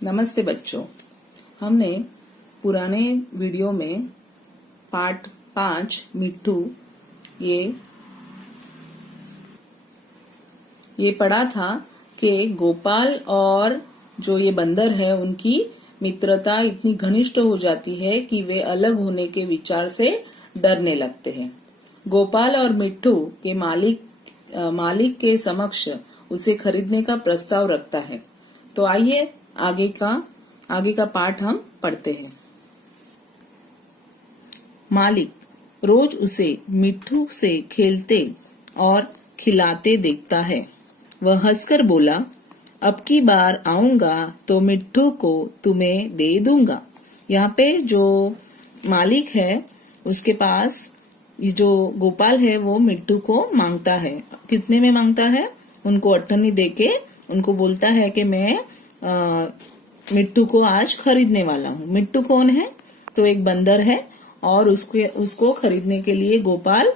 नमस्ते बच्चों। हमने पुराने वीडियो में पार्ट 5 मिट्टू ये पढ़ा था कि गोपाल और जो ये बंदर है उनकी मित्रता इतनी घनिष्ठ हो जाती है कि वे अलग होने के विचार से डरने लगते हैं। गोपाल और मिट्टू के मालिक के समक्ष उसे खरीदने का प्रस्ताव रखता है। तो आइए आगे का पाठ हम पढ़ते हैं। मालिक रोज उसे मिट्टू से खेलते और खिलाते देखता है। वह हंसकर बोला, अब की बार आऊंगा तो मिट्टू को तुम्हें दे दूंगा। यहाँ पे जो मालिक है उसके पास ये जो गोपाल है वो मिट्टू को मांगता है। कितने में मांगता है? उनको अट्ठन्नी देके उनको बोलता है कि मैं मिट्टू को आज खरीदने वाला हूँ। मिट्टू कौन है? तो एक बंदर है और उसको खरीदने के लिए गोपाल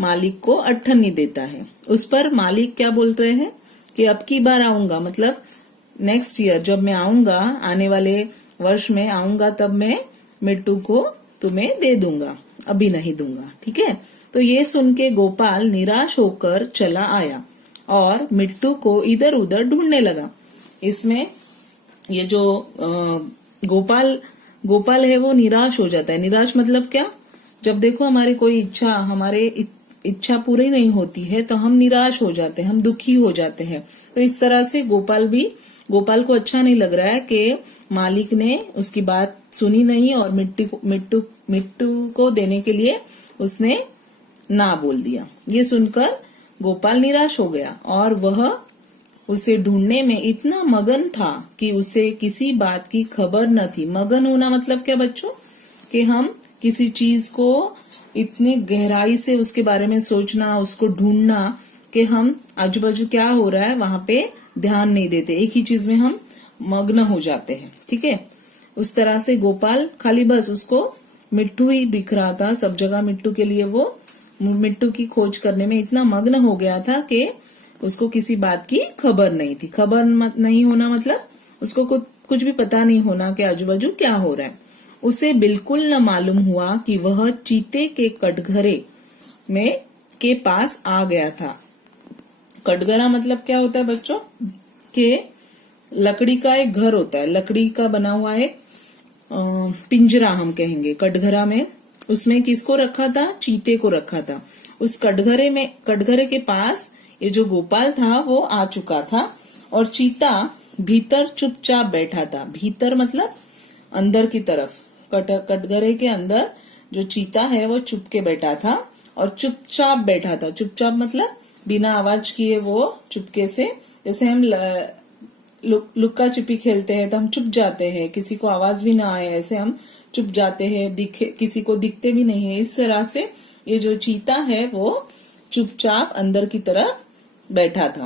मालिक को अट्ठन्नी देता है। उस पर मालिक क्या बोल रहे हैं कि अब की बार आऊंगा, मतलब नेक्स्ट ईयर जब मैं आऊंगा, आने वाले वर्ष में आऊंगा, तब मैं मिट्टू को तुम्हें दे दूंगा, अभी नहीं दूंगा। ठीक है। तो ये सुन के गोपाल निराश होकर चला आया और मिट्टू को इधर उधर ढूंढने लगा। इसमें ये जो गोपाल है वो निराश हो जाता है। निराश मतलब क्या? जब देखो हमारी कोई इच्छा पूरी नहीं होती है तो हम निराश हो जाते हैं, हम दुखी हो जाते हैं। तो इस तरह से गोपाल को अच्छा नहीं लग रहा है कि मालिक ने उसकी बात सुनी नहीं और मिट्टू को देने के लिए उसने ना बोल दिया। ये सुनकर गोपाल निराश हो गया और वह उसे ढूंढने में इतना मगन था कि उसे किसी बात की खबर न थी। मगन होना मतलब क्या बच्चों? कि हम किसी चीज को इतनी गहराई से उसके बारे में सोचना, उसको ढूंढना कि हम आजू बाजू क्या हो रहा है वहां पे ध्यान नहीं देते, एक ही चीज में हम मग्न हो जाते हैं। ठीक है। उस तरह से गोपाल खाली बस उसको मिट्टू ही दिख रहा था सब जगह। मिट्टू के लिए वो मिट्टू की खोज करने में इतना मग्न हो गया था कि उसको किसी बात की खबर नहीं थी। खबर नहीं होना मतलब उसको कुछ भी पता नहीं होना कि आजू बाजू क्या हो रहा है। उसे बिल्कुल न मालूम हुआ कि वह चीते के कटघरे के पास आ गया था। कटघरा मतलब क्या होता है बच्चों? कि लकड़ी का एक घर होता है, लकड़ी का बना हुआ एक पिंजरा हम कहेंगे। कटघरा में उसमें किसको रखा था? चीते को रखा था। उस कटघरे के पास ये जो गोपाल था वो आ चुका था और चीता भीतर चुपचाप बैठा था। भीतर मतलब अंदर की तरफ। कटघरे के अंदर जो चीता है वो चुप के बैठा था और चुपचाप बैठा था। चुपचाप मतलब बिना आवाज किए वो चुपके से, जैसे हम लुक्का छिपी खेलते हैं तो हम चुप जाते हैं, किसी को आवाज भी ना आए ऐसे हम चुप जाते हैं, किसी को दिखते भी नहीं है। इस तरह से ये जो चीता है वो चुपचाप अंदर की तरफ बैठा था।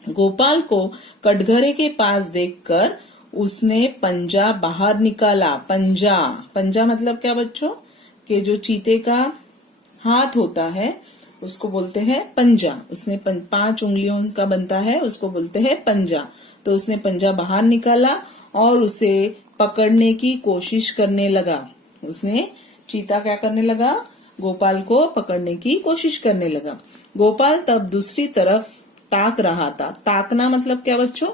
गोपाल को कटघरे के पास देखकर उसने पंजा बाहर निकाला। पंजा मतलब क्या बच्चों? कि जो चीते का हाथ होता है उसको बोलते हैं पंजा। उसने 5 उंगलियों का बनता है, उसको बोलते हैं पंजा। तो उसने पंजा बाहर निकाला और उसे पकड़ने की कोशिश करने लगा। चीता क्या करने लगा? गोपाल को पकड़ने की कोशिश करने लगा। गोपाल तब दूसरी तरफ ताक रहा था। ताकना मतलब क्या बच्चों?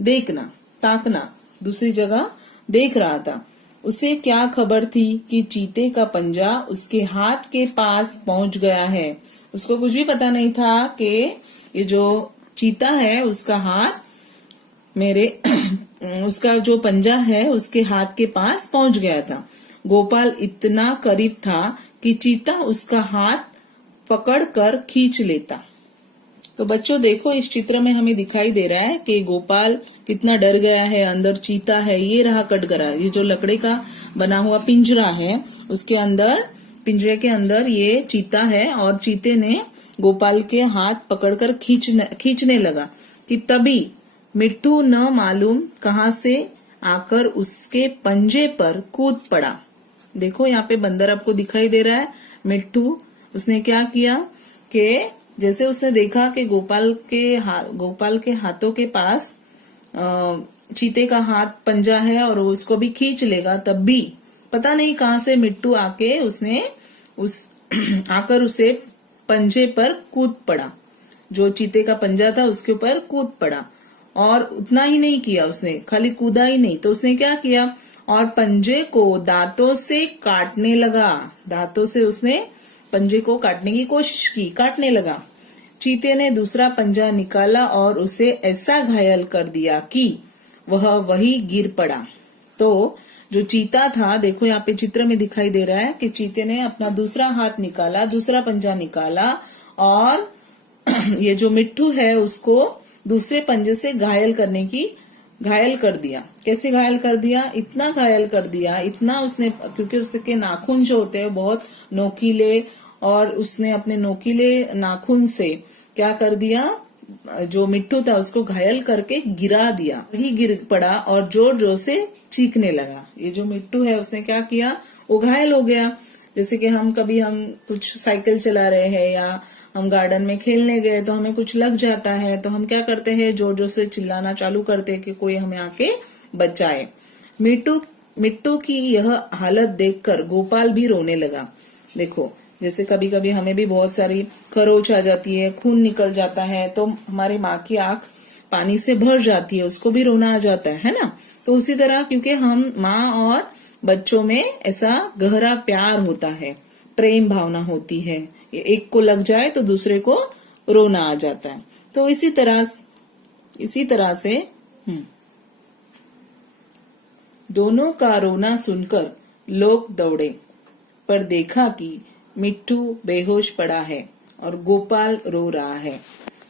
देखना, ताकना, दूसरी जगह देख रहा था। उसे क्या खबर थी कि चीते का पंजा उसके हाथ के पास पहुंच गया है। उसको कुछ भी पता नहीं था कि ये जो चीता है उसका हाथ उसका जो पंजा है उसके हाथ के पास पहुंच गया था। गोपाल इतना करीब था कि चीता उसका हाथ पकड़कर खींच लेता। तो बच्चों देखो, इस चित्र में हमें दिखाई दे रहा है कि गोपाल कितना डर गया है। अंदर चीता है, ये रहा कटघरा, ये जो लकड़ी का बना हुआ पिंजरा है उसके अंदर, पिंजरे के अंदर ये चीता है और चीते ने गोपाल के हाथ पकड़कर खींचने लगा कि तभी मिट्टू न मालूम कहां से आकर उसके पंजे पर कूद पड़ा। देखो यहाँ पे बंदर आपको दिखाई दे रहा है। मिट्टू उसने क्या किया कि जैसे उसने देखा कि गोपाल के हाथों के पास चीते का हाथ पंजा है और वो उसको भी खींच लेगा, तब भी पता नहीं कहां से मिट्टू आके आकर उसे पंजे पर कूद पड़ा। जो चीते का पंजा था उसके ऊपर कूद पड़ा। और उतना ही नहीं किया उसने, खाली कूदा ही नहीं, तो उसने क्या किया, और पंजे को दांतों से काटने लगा। दांतों से उसने पंजे को काटने की कोशिश की, काटने लगा। चीते ने दूसरा पंजा निकाला और उसे ऐसा घायल कर दिया कि वह वही गिर पड़ा। तो जो चीता था, देखो यहाँ पे चित्र में दिखाई दे रहा है कि चीते ने अपना दूसरा हाथ निकाला, दूसरा पंजा निकाला और ये जो मिट्टू है उसको दूसरे पंजे से घायल कर दिया। कैसे घायल कर दिया, इतना घायल कर दिया, इतना उसने, क्योंकि उसके नाखून जो होते हैं बहुत नोकीले, और उसने अपने नोकीले नाखून से क्या कर दिया, जो मिट्टू था उसको घायल करके गिरा दिया। वही गिर पड़ा और जोर जोर से चीखने लगा। ये जो मिट्टू है उसने क्या किया, वो घायल हो गया। जैसे कि हम कुछ साइकिल चला रहे हैं या हम गार्डन में खेलने गए तो हमें कुछ लग जाता है, तो हम क्या करते हैं, जोर जोर से चिल्लाना चालू करते हैं कि कोई हमें आके बचाए। मिट्टू की यह हालत देखकर गोपाल भी रोने लगा। देखो, जैसे कभी कभी हमें भी बहुत सारी खरोच आ जाती है, खून निकल जाता है, तो हमारी माँ की आंख पानी से भर जाती है, उसको भी रोना आ जाता है ना। तो उसी तरह, क्योंकि हम माँ और बच्चों में ऐसा गहरा प्यार होता है, प्रेम भावना होती है, एक को लग जाए तो दूसरे को रोना आ जाता है। तो इसी तरह से दोनों का रोना सुनकर लोग दौड़े, पर देखा कि मिट्टू बेहोश पड़ा है और गोपाल रो रहा है।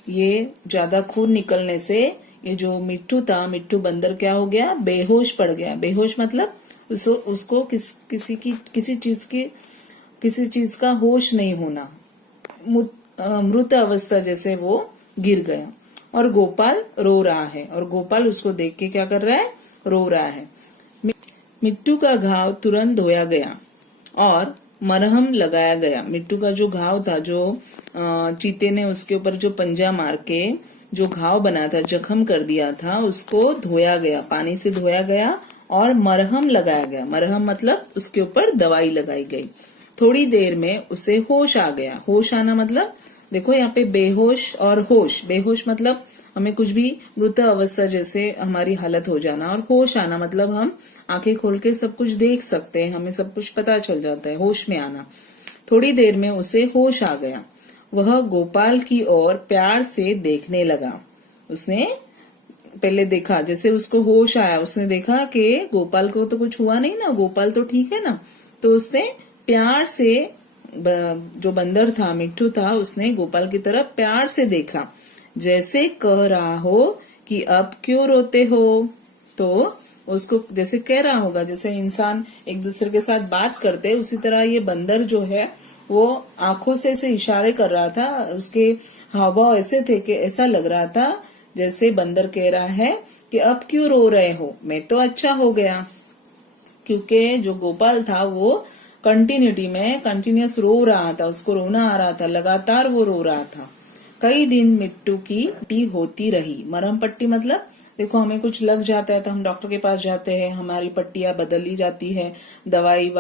ये ज्यादा खून निकलने से ये जो मिट्टू था, मिट्टू बंदर क्या हो गया, बेहोश पड़ गया। बेहोश मतलब उसको किसी चीज का होश नहीं होना, मृत अवस्था जैसे वो गिर गया। और गोपाल रो रहा है, और गोपाल उसको देख के क्या कर रहा है, रो रहा है। मिट्टू का घाव तुरंत धोया गया और मरहम लगाया गया। मिट्टू का जो घाव था, जो चीते ने उसके ऊपर जो पंजा मार के जो घाव बना था, जख्म कर दिया था, उसको धोया गया, पानी से धोया गया और मरहम लगाया गया। मरहम मतलब उसके ऊपर दवाई लगाई गई। थोड़ी देर में उसे होश आ गया। होश आना मतलब, देखो यहाँ पे बेहोश और होश। बेहोश मतलब हमें कुछ भी मृत अवस्था जैसे हमारी हालत हो जाना, और होश आना मतलब हम आंखें खोल के सब कुछ देख सकते हैं, हमें सब कुछ पता चल जाता है, होश में आना। थोड़ी देर में उसे होश आ गया। वह गोपाल की ओर प्यार से देखने लगा। उसने पहले देखा, जैसे उसको होश आया, उसने देखा कि गोपाल को तो कुछ हुआ नहीं ना, गोपाल तो ठीक है ना। तो उसने प्यार से, जो बंदर था, मिट्टू था, उसने गोपाल की तरफ प्यार से देखा, जैसे कह रहा हो कि अब क्यों रोते हो। तो उसको जैसे कह रहा होगा, जैसे इंसान एक दूसरे के साथ बात करते, उसी तरह ये बंदर जो है वो आंखों से ऐसे इशारे कर रहा था। उसके हावभाव ऐसे थे कि ऐसा लग रहा था जैसे बंदर कह रहा है कि अब क्यों रो रहे हो, मैं तो अच्छा हो गया। क्योंकि जो गोपाल था वो कंटिन्यूस रो रहा था, उसको रोना आ रहा था, लगातार वो रो रहा था। कई दिन मिट्टू की पट्टी होती रही। मरहम पट्टी मतलब, देखो हमें कुछ लग जाता है तो हम डॉक्टर के पास जाते हैं, हमारी पट्टियां बदली जाती है, दवाई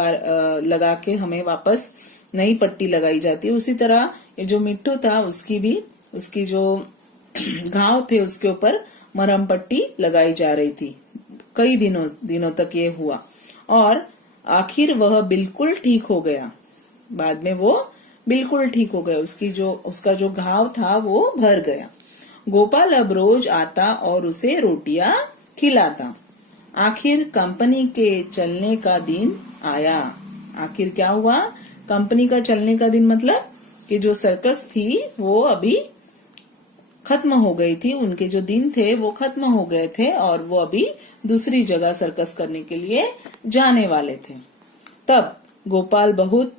लगा के हमें वापस नई पट्टी लगाई जाती है। उसी तरह ये जो मिट्टू था, उसकी जो घाव थे उसके ऊपर मरहम पट्टी लगाई जा रही थी। कई दिनों तक ये हुआ और आखिर वह बिल्कुल ठीक हो गया। बाद में वो बिल्कुल ठीक हो गया, उसका जो घाव था वो भर गया। गोपाल अब रोज आता और उसे रोटियां खिलाता। आखिर कंपनी के चलने का दिन आया। आखिर क्या हुआ, कंपनी का चलने का दिन मतलब कि जो सर्कस थी वो अभी खत्म हो गई थी, उनके जो दिन थे वो खत्म हो गए थे और वो अभी दूसरी जगह सर्कस करने के लिए जाने वाले थे। तब गोपाल बहुत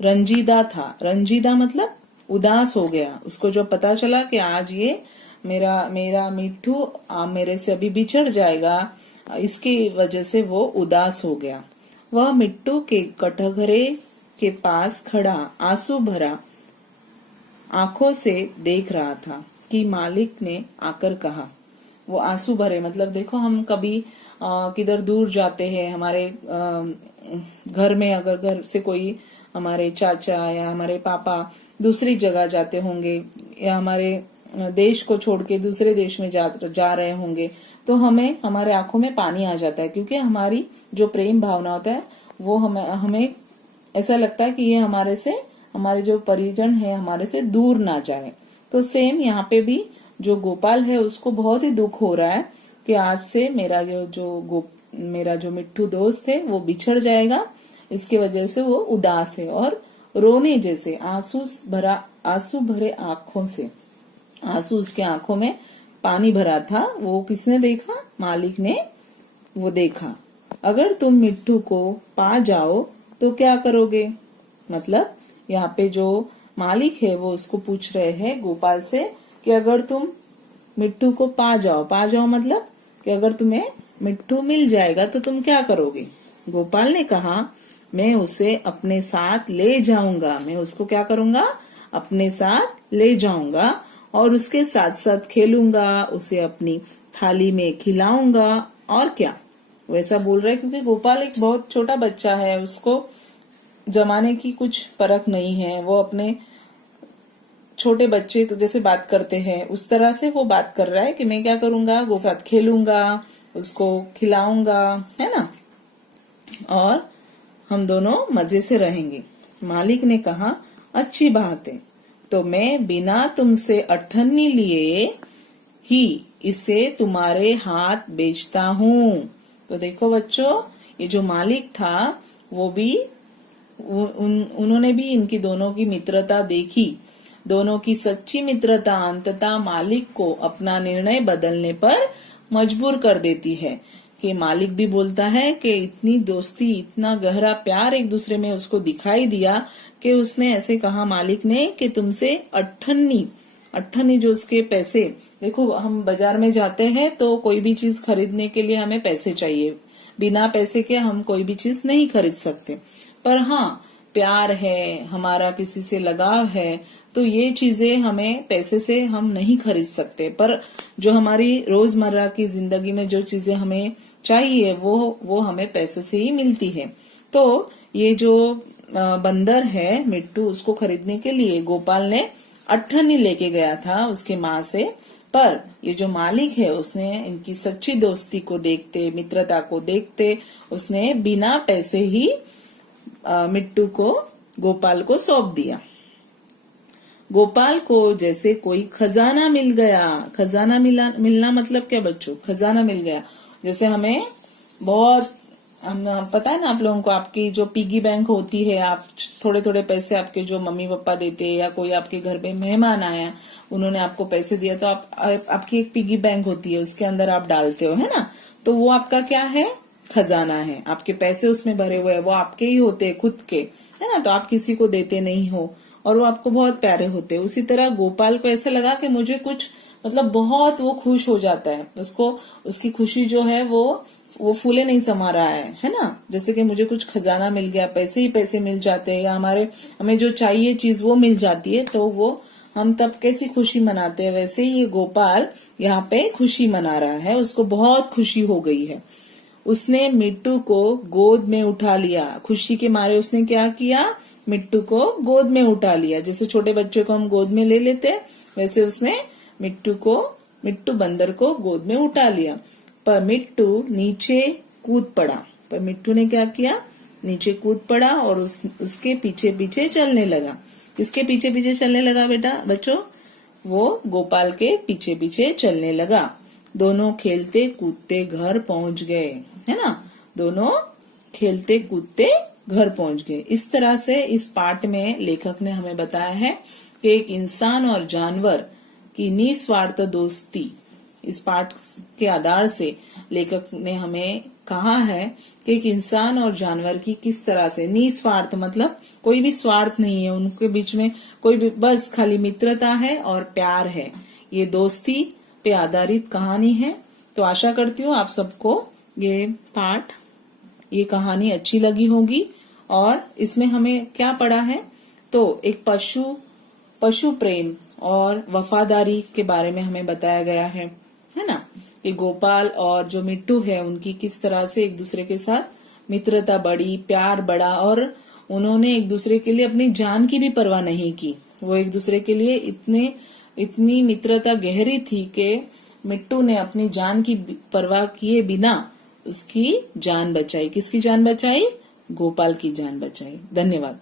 रंजीदा था। रंजीदा मतलब उदास हो गया। उसको जो पता चला कि आज ये मेरा मिट्टू मेरे से अभी बिछड़ जाएगा, इसकी वजह से वो उदास हो गया। वह मिट्टू के कटघरे के पास खड़ा आंसू भरा आंखों से देख रहा था कि मालिक ने आकर कहा। वो आंसू भरे, मतलब देखो हम कभी किधर दूर जाते हैं, हमारे घर में अगर घर से कोई हमारे चाचा या हमारे पापा दूसरी जगह जाते होंगे या हमारे देश को छोड़ के दूसरे देश में जा रहे होंगे, तो हमें हमारे आंखों में पानी आ जाता है, क्योंकि हमारी जो प्रेम भावना होता है वो हमें ऐसा लगता है कि ये हमारे से, हमारे जो परिजन है हमारे से दूर ना जाए। तो सेम यहाँ पे भी जो गोपाल है उसको बहुत ही दुख हो रहा है कि आज से मेरा जो मिट्टू दोस्त है वो बिछड़ जाएगा। इसके वजह से वो उदास है और रोने जैसे आंसू भरे आंखों से, आंसू उसके आंखों में पानी भरा था। वो किसने देखा? मालिक ने वो देखा। अगर तुम मिट्टू को पा जाओ तो क्या करोगे? मतलब यहाँ पे जो मालिक है वो उसको पूछ रहे हैं गोपाल से कि अगर तुम मिट्टू को पा जाओ मतलब कि अगर तुम्हें मिट्टू मिल जाएगा तो तुम क्या करोगे? गोपाल ने कहा, मैं उसे अपने साथ ले जाऊंगा। मैं उसको क्या करूंगा? अपने साथ ले जाऊंगा और उसके साथ साथ खेलूंगा, उसे अपनी थाली में खिलाऊंगा। और क्या? वैसा बोल रहे क्योंकि गोपाल एक बहुत छोटा बच्चा है, उसको जमाने की कुछ परख नहीं है। वो अपने छोटे बच्चे जैसे बात करते हैं उस तरह से वो बात कर रहा है कि मैं क्या करूंगा? गो साथ खेलूंगा, उसको खिलाऊंगा, है ना, और हम दोनों मजे से रहेंगे। मालिक ने कहा, अच्छी बात है, तो मैं बिना तुमसे अठन्नी लिए ही इसे तुम्हारे हाथ बेचता हूँ। तो देखो बच्चों, ये जो मालिक था वो भी उन्होंने भी इनकी दोनों की मित्रता देखी। दोनों की सच्ची मित्रता अंततः मालिक को अपना निर्णय बदलने पर मजबूर कर देती है। कि मालिक भी बोलता है कि इतनी दोस्ती, इतना गहरा प्यार एक दूसरे में उसको दिखाई दिया कि उसने ऐसे कहा मालिक ने कि तुमसे अट्ठन्नी जो उसके पैसे, देखो हम बाजार में जाते हैं तो कोई भी चीज खरीदने के लिए हमें पैसे चाहिए, बिना पैसे के हम कोई भी चीज नहीं खरीद सकते। पर हाँ, प्यार है, हमारा किसी से लगाव है, तो ये चीजें हमें पैसे से हम नहीं खरीद सकते। पर जो हमारी रोजमर्रा की जिंदगी में जो चीजें हमें चाहिए वो हमें पैसे से ही मिलती है। तो ये जो बंदर है मिट्टू, उसको खरीदने के लिए गोपाल ने अट्ठन्नी लेके गया था उसके माँ से। पर ये जो मालिक है उसने इनकी सच्ची दोस्ती को देखते, मित्रता को देखते, उसने बिना पैसे ही मिट्टू को गोपाल को सौंप दिया। गोपाल को जैसे कोई खजाना मिल गया। खजाना मिलना मतलब क्या बच्चों? खजाना मिल गया। जैसे हमें बहुत पता है ना आप लोगों को, आपकी जो पिगी बैंक होती है, आप थोड़े थोड़े पैसे आपके जो मम्मी पापा देते हैं, या कोई आपके घर पे मेहमान आया, उन्होंने आपको पैसे दिया, तो आपकी एक पिगी बैंक होती है, उसके अंदर आप डालते हो, है ना। तो वो आपका क्या है? खजाना है। आपके पैसे उसमें भरे हुए हैं, वो आपके ही होते हैं, खुद के, है ना। तो आप किसी को देते नहीं हो और वो आपको बहुत प्यारे होते हैं। उसी तरह गोपाल को ऐसा लगा कि मुझे कुछ, मतलब बहुत वो खुश हो जाता है, उसको उसकी खुशी जो है वो फूले नहीं समा रहा है ना। जैसे कि मुझे कुछ खजाना मिल गया, पैसे ही पैसे मिल जाते हैं, या हमें जो चाहिए चीज वो मिल जाती है, तो वो हम तब कैसी खुशी मनाते हैं, वैसे ही ये गोपाल यहाँ पे खुशी मना रहा है। उसको बहुत खुशी हो गई है। उसने मिट्टू को गोद में उठा लिया। खुशी के मारे उसने क्या किया? मिट्टू को गोद में उठा लिया। जैसे छोटे बच्चे को हम गोद में ले लेते हैं, वैसे उसने मिट्टू बंदर को गोद में उठा लिया। पर मिट्टू नीचे कूद पड़ा। पर मिट्टू ने क्या किया? नीचे कूद पड़ा और उसके पीछे पीछे चलने लगा। किसके पीछे पीछे चलने लगा बेटा बच्चों? वो गोपाल के पीछे पीछे चलने लगा। दोनों खेलते कूदते घर पहुंच गए, है ना। दोनों खेलते कूदते घर पहुंच गए। इस तरह से इस पाठ में लेखक ने हमें बताया है कि एक इंसान और जानवर की निस्वार्थ दोस्ती, इस पाठ के आधार से लेखक ने हमें कहा है कि एक इंसान और जानवर की किस तरह से निस्वार्थ, मतलब कोई भी स्वार्थ नहीं है उनके बीच में, कोई भी, बस खाली मित्रता है और प्यार है। ये दोस्ती पे आधारित कहानी है। तो आशा करती हूँ आप सबको ये पाठ, ये कहानी अच्छी लगी होगी। और इसमें हमें क्या पढ़ा है? तो एक पशु प्रेम और वफादारी के बारे में हमें बताया गया है ना। कि गोपाल और जो मिट्टू है उनकी किस तरह से एक दूसरे के साथ मित्रता बढ़ी, प्यार बढ़ा और उन्होंने एक दूसरे के लिए अपनी जान की भी परवाह नहीं की। वो एक दूसरे के लिए इतनी मित्रता गहरी थी कि मिट्टू ने अपनी जान की परवाह किए बिना उसकी जान बचाई। किसकी जान बचाई? गोपाल की जान बचाई। धन्यवाद।